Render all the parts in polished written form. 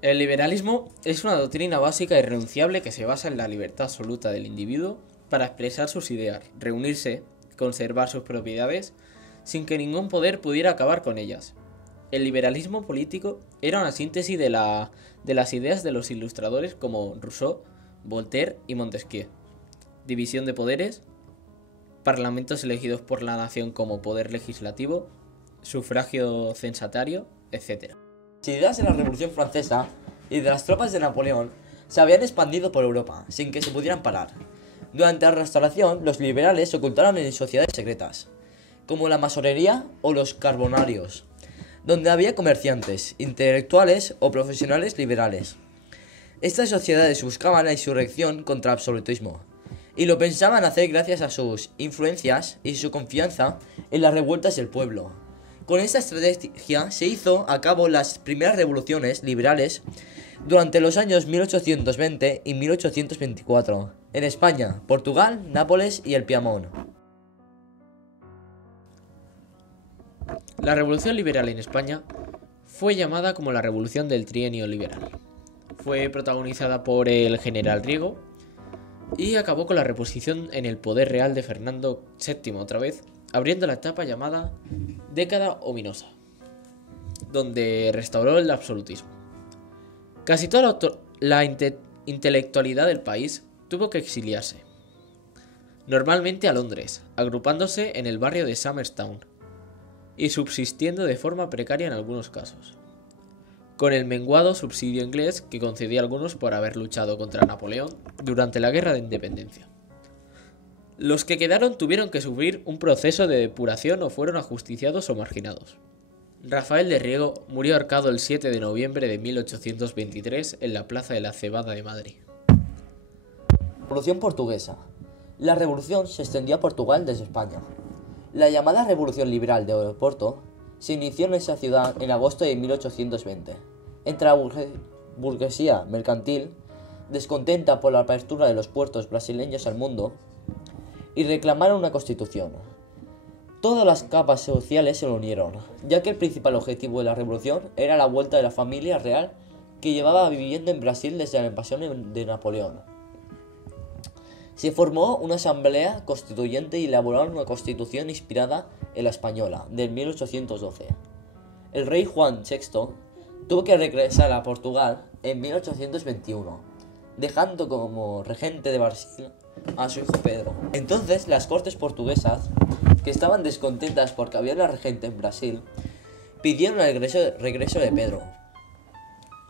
El liberalismo es una doctrina básica e irrenunciable que se basa en la libertad absoluta del individuo para expresar sus ideas, reunirse, conservar sus propiedades, sin que ningún poder pudiera acabar con ellas. El liberalismo político era una síntesis de las ideas de los ilustradores como Rousseau, Voltaire y Montesquieu. División de poderes, parlamentos elegidos por la nación como poder legislativo, sufragio censatario, etc. Las ideas de la Revolución Francesa y de las tropas de Napoleón se habían expandido por Europa sin que se pudieran parar. Durante la Restauración, los liberales se ocultaron en sociedades secretas, como la masonería o los carbonarios, donde había comerciantes, intelectuales o profesionales liberales. Estas sociedades buscaban la insurrección contra el absolutismo, y lo pensaban hacer gracias a sus influencias y su confianza en las revueltas del pueblo. Con esta estrategia se hizo a cabo las primeras revoluciones liberales durante los años 1820 y 1824, en España, Portugal, Nápoles y el Piamonte. La revolución liberal en España fue llamada como la Revolución del Trienio Liberal. Fue protagonizada por el general Riego y acabó con la reposición en el poder real de Fernando VII otra vez, abriendo la etapa llamada Década Ominosa, donde restauró el absolutismo. Casi toda la intelectualidad del país tuvo que exiliarse, normalmente a Londres, agrupándose en el barrio de Somerstown y subsistiendo de forma precaria en algunos casos, con el menguado subsidio inglés que concedía a algunos por haber luchado contra Napoleón durante la Guerra de Independencia. Los que quedaron tuvieron que sufrir un proceso de depuración o fueron ajusticiados o marginados. Rafael de Riego murió ahorcado el 7 de noviembre de 1823 en la Plaza de la Cebada de Madrid. Revolución Portuguesa. La revolución se extendió a Portugal desde España. La llamada Revolución Liberal de Oporto se inició en esa ciudad en agosto de 1820, entre la burguesía mercantil, descontenta por la apertura de los puertos brasileños al mundo, y reclamaron una constitución. Todas las capas sociales se unieron, ya que el principal objetivo de la revolución era la vuelta de la familia real que llevaba viviendo en Brasil desde la invasión de Napoleón. Se formó una asamblea constituyente y elaboraron una constitución inspirada en la española, de 1812. El rey Juan VI tuvo que regresar a Portugal en 1821, dejando como regente de Brasil a su hijo Pedro. Entonces las cortes portuguesas, que estaban descontentas porque había una regente en Brasil, pidieron el regreso de Pedro.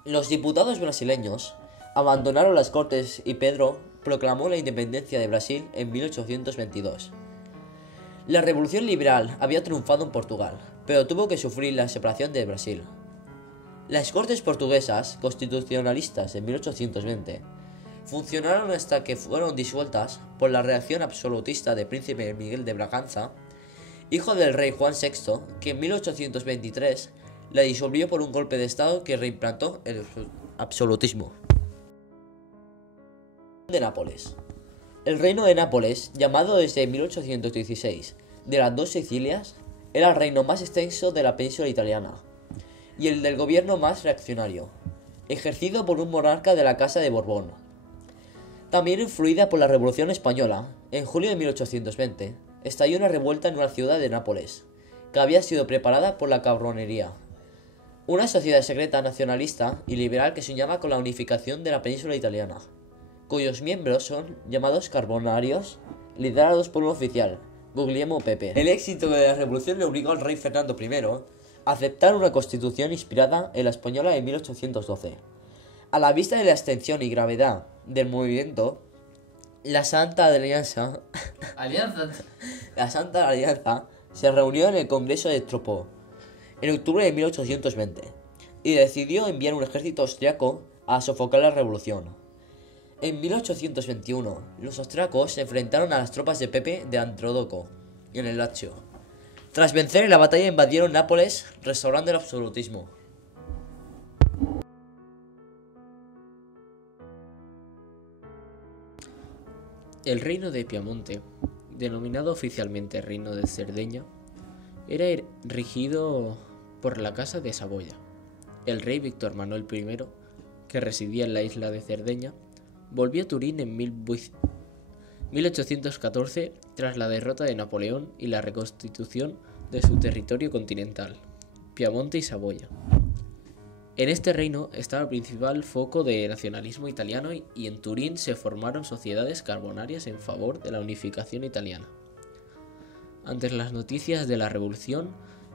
Los diputados brasileños abandonaron las cortes y Pedro proclamó la independencia de Brasil en 1822. La revolución liberal había triunfado en Portugal, pero tuvo que sufrir la separación de Brasil. Las cortes portuguesas constitucionalistas en 1820 funcionaron hasta que fueron disueltas por la reacción absolutista del príncipe Miguel de Braganza, hijo del rey Juan VI, que en 1823 la disolvió por un golpe de estado que reimplantó el absolutismo. De Nápoles. El reino de Nápoles, llamado desde 1816 de las dos Sicilias, era el reino más extenso de la península italiana y el del gobierno más reaccionario, ejercido por un monarca de la Casa de Borbón. También influida por la Revolución Española, en julio de 1820, estalló una revuelta en una ciudad de Nápoles, que había sido preparada por la Carbonería, una sociedad secreta nacionalista y liberal que soñaba con la unificación de la península italiana, cuyos miembros son llamados carbonarios, liderados por un oficial, Guglielmo Pepe. El éxito de la revolución le obligó al rey Fernando I a aceptar una constitución inspirada en la española de 1812. A la vista de la extensión y gravedad del movimiento, la Santa Alianza se reunió en el Congreso de Tropo en octubre de 1820 y decidió enviar un ejército austriaco a sofocar la revolución. En 1821, los austriacos se enfrentaron a las tropas de Pepe de Andrónico en el Lacio. Tras vencer en la batalla invadieron Nápoles, restaurando el absolutismo. El reino de Piamonte, denominado oficialmente Reino de Cerdeña, era regido por la Casa de Saboya. El rey Víctor Manuel I que residía en la isla de Cerdeña, volvió a Turín en 1814 tras la derrota de Napoleón y la reconstitución de su territorio continental, Piamonte y Saboya. En este reino estaba el principal foco de nacionalismo italiano y en Turín se formaron sociedades carbonarias en favor de la unificación italiana. Ante las noticias de la revolución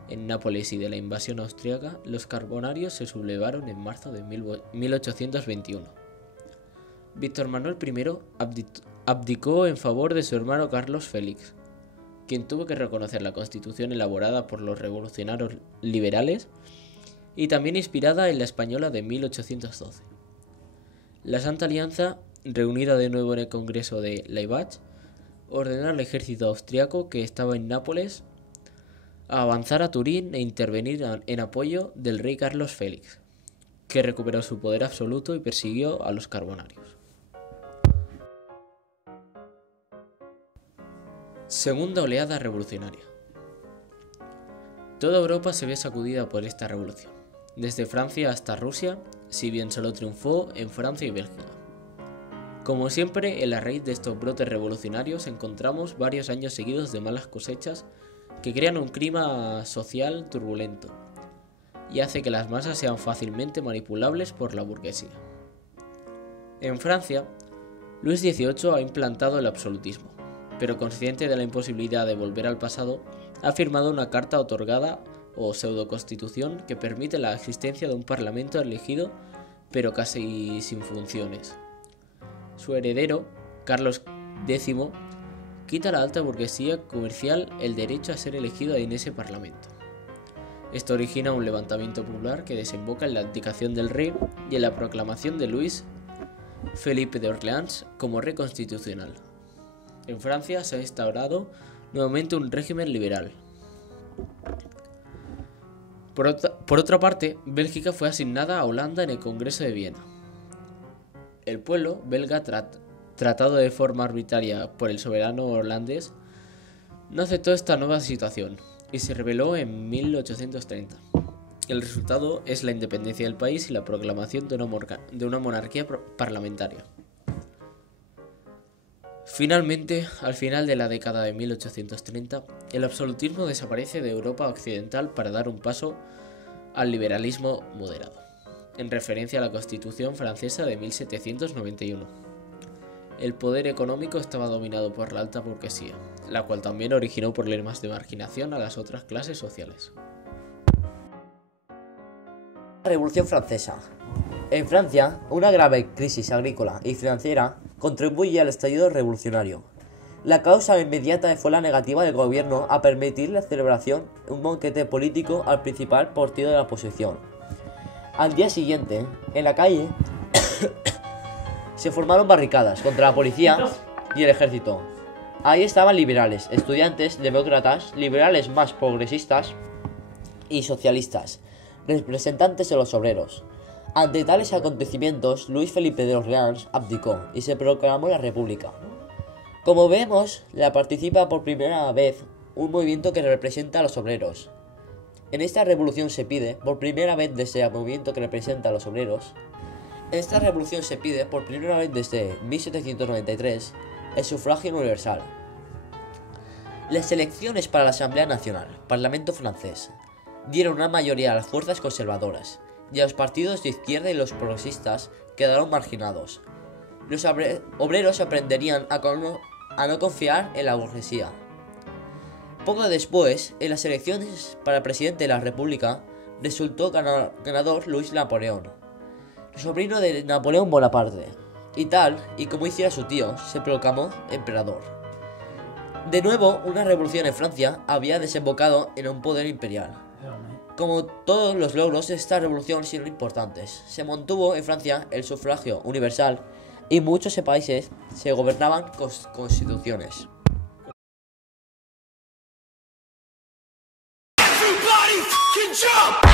en Nápoles y de la invasión austríaca, los carbonarios se sublevaron en marzo de 1821. Víctor Manuel I abdicó en favor de su hermano Carlos Félix, quien tuvo que reconocer la constitución elaborada por los revolucionarios liberales y también inspirada en la española de 1812. La Santa Alianza, reunida de nuevo en el Congreso de Laibach, ordenó al ejército austriaco que estaba en Nápoles a avanzar a Turín e intervenir en apoyo del rey Carlos Félix, que recuperó su poder absoluto y persiguió a los carbonarios. Segunda oleada revolucionaria. Toda Europa se ve sacudida por esta revolución, desde Francia hasta Rusia, si bien solo triunfó en Francia y Bélgica. Como siempre, en la raíz de estos brotes revolucionarios encontramos varios años seguidos de malas cosechas que crean un clima social turbulento y hace que las masas sean fácilmente manipulables por la burguesía. En Francia, Luis XVIII ha implantado el absolutismo, pero consciente de la imposibilidad de volver al pasado, ha firmado una carta otorgada o pseudoconstitución que permite la existencia de un parlamento elegido pero casi sin funciones. Su heredero, Carlos X, quita a la alta burguesía comercial el derecho a ser elegido en ese parlamento. Esto origina un levantamiento popular que desemboca en la abdicación del rey y en la proclamación de Luis Felipe de Orleans como rey constitucional. En Francia se ha instaurado nuevamente un régimen liberal. Por otra parte, Bélgica fue asignada a Holanda en el Congreso de Viena. El pueblo belga, tratado de forma arbitraria por el soberano holandés, no aceptó esta nueva situación y se rebeló en 1830. El resultado es la independencia del país y la proclamación de una monarquía parlamentaria. Finalmente, al final de la década de 1830, el absolutismo desaparece de Europa occidental para dar un paso al liberalismo moderado, en referencia a la Constitución francesa de 1791. El poder económico estaba dominado por la alta burguesía, la cual también originó problemas de marginación a las otras clases sociales. Revolución Francesa. En Francia, una grave crisis agrícola y financiera contribuye al estallido revolucionario. La causa inmediata fue la negativa del gobierno a permitir la celebración de un banquete político al principal partido de la oposición. Al día siguiente, en la calle, se formaron barricadas contra la policía y el ejército. Ahí estaban liberales, estudiantes, demócratas, liberales más progresistas y socialistas, representantes de los obreros. Ante tales acontecimientos, Luis Felipe de Orleans abdicó y se proclamó la República. Como vemos, la participa por primera vez un movimiento que representa a los obreros. En esta revolución se pide, por primera vez desde el movimiento que representa a los obreros, esta revolución se pide por primera vez desde 1793 el sufragio universal. Las elecciones para la Asamblea Nacional, Parlamento francés, dieron una mayoría a las fuerzas conservadoras y a los partidos de izquierda y los progresistas quedaron marginados. Los obreros aprenderían a no confiar en la burguesía. Poco después, en las elecciones para presidente de la República, resultó ganador Luis Napoleón, sobrino de Napoleón Bonaparte, y tal y como hiciera su tío, se proclamó emperador. De nuevo, una revolución en Francia había desembocado en un poder imperial. Como todos los logros de esta revolución fueron importantes, se mantuvo en Francia el sufragio universal y muchos países se gobernaban con constituciones. Everybody can jump!